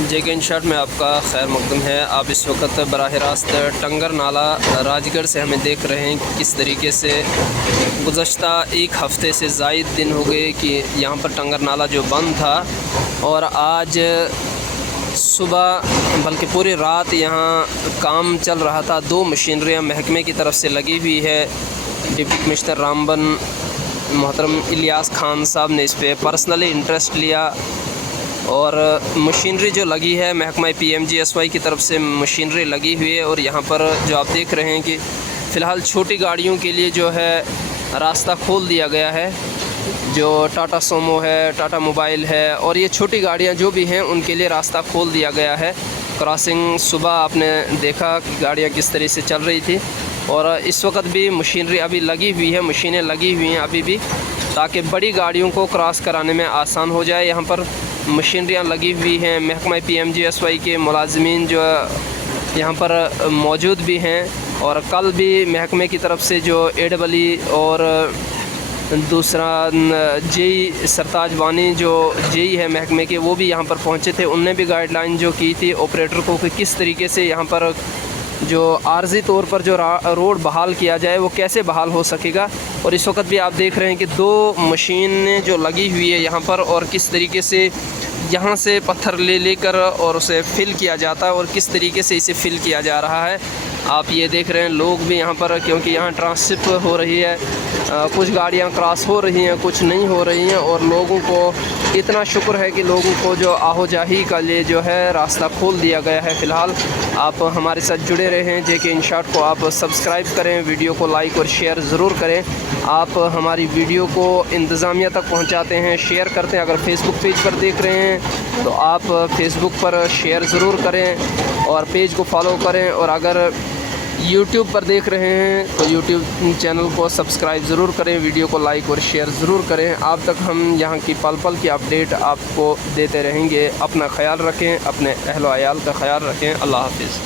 जेके इंशार्ट में आपका खैर मकदम है। आप इस वक्त बराह रास्त टंगर नाला राजगढ़ से हमें देख रहे हैं कि किस तरीके से गुज़श्ता एक हफ़्ते से ज़ायद दिन हो गए कि यहाँ पर टंगर नाला जो बंद था, और आज सुबह बल्कि पूरी रात यहाँ काम चल रहा था। 2 मशीनरियाँ महकमे की तरफ से लगी हुई है। डिप्टी कमिश्नर रामबन मोहतरम इलियास खान साहब ने इस पर पर्सनली इंटरेस्ट लिया, और मशीनरी जो लगी है महकमा PMGSY की तरफ से मशीनरी लगी हुई है। और यहाँ पर जो आप देख रहे हैं कि फ़िलहाल छोटी गाड़ियों के लिए जो है रास्ता खोल दिया गया है। जो टाटा सोमो है, टाटा मोबाइल है, और ये छोटी गाड़ियाँ जो भी हैं उनके लिए रास्ता खोल दिया गया है। क्रॉसिंग सुबह आपने देखा कि गाड़ियाँ किस तरह से चल रही थी, और इस वक्त भी मशीनरी अभी लगी हुई है, मशीनें लगी हुई हैं अभी भी, ताकि बड़ी गाड़ियों को क्रॉस कराने में आसान हो जाए। यहाँ पर मशीनरियाँ लगी हुई हैं। महकमा PMGSY के मुलाजमीन जो यहाँ पर मौजूद भी हैं, और कल भी महकमे की तरफ से जो AEE और दूसरा JE सरताज वानी जो JE है महकमे के, वो भी यहाँ पर पहुँचे थे। उनने भी गाइडलाइन जो की थी ऑपरेटर को कि किस तरीके से यहाँ पर जो आर्जी तौर पर जो रोड बहाल किया जाए वो कैसे बहाल हो सकेगा। और इस वक्त भी आप देख रहे हैं कि 2 मशीनें जो लगी हुई है यहाँ पर, और किस तरीके से यहाँ से पत्थर लेकर और उसे फिल किया जाता है, और किस तरीके से इसे फिल किया जा रहा है। आप ये देख रहे हैं लोग भी यहाँ पर, क्योंकि यहाँ ट्रांसशिप हो रही है, कुछ गाड़ियाँ क्रॉस हो रही हैं, कुछ नहीं हो रही हैं। और लोगों को इतना शुक्र है कि लोगों को जो आहोजाही का लिए जो है रास्ता खोल दिया गया है। फ़िलहाल आप हमारे साथ जुड़े रहें। जेके इंशार्ट को आप सब्सक्राइब करें, वीडियो को लाइक और शेयर ज़रूर करें। आप हमारी वीडियो को इंतज़ामिया तक पहुँचाते हैं, शेयर करते हैं। अगर फेसबुक पेज पर देख रहे हैं तो आप फेसबुक पर शेयर ज़रूर करें और पेज को फॉलो करें। और अगर यूट्यूब पर देख रहे हैं तो यूट्यूब चैनल को सब्सक्राइब ज़रूर करें, वीडियो को लाइक और शेयर ज़रूर करें। आप तक हम यहाँ की पल पल की अपडेट आपको देते रहेंगे। अपना ख्याल रखें, अपने अहल व अयाल का ख्याल रखें। अल्लाह हाफ़िज़।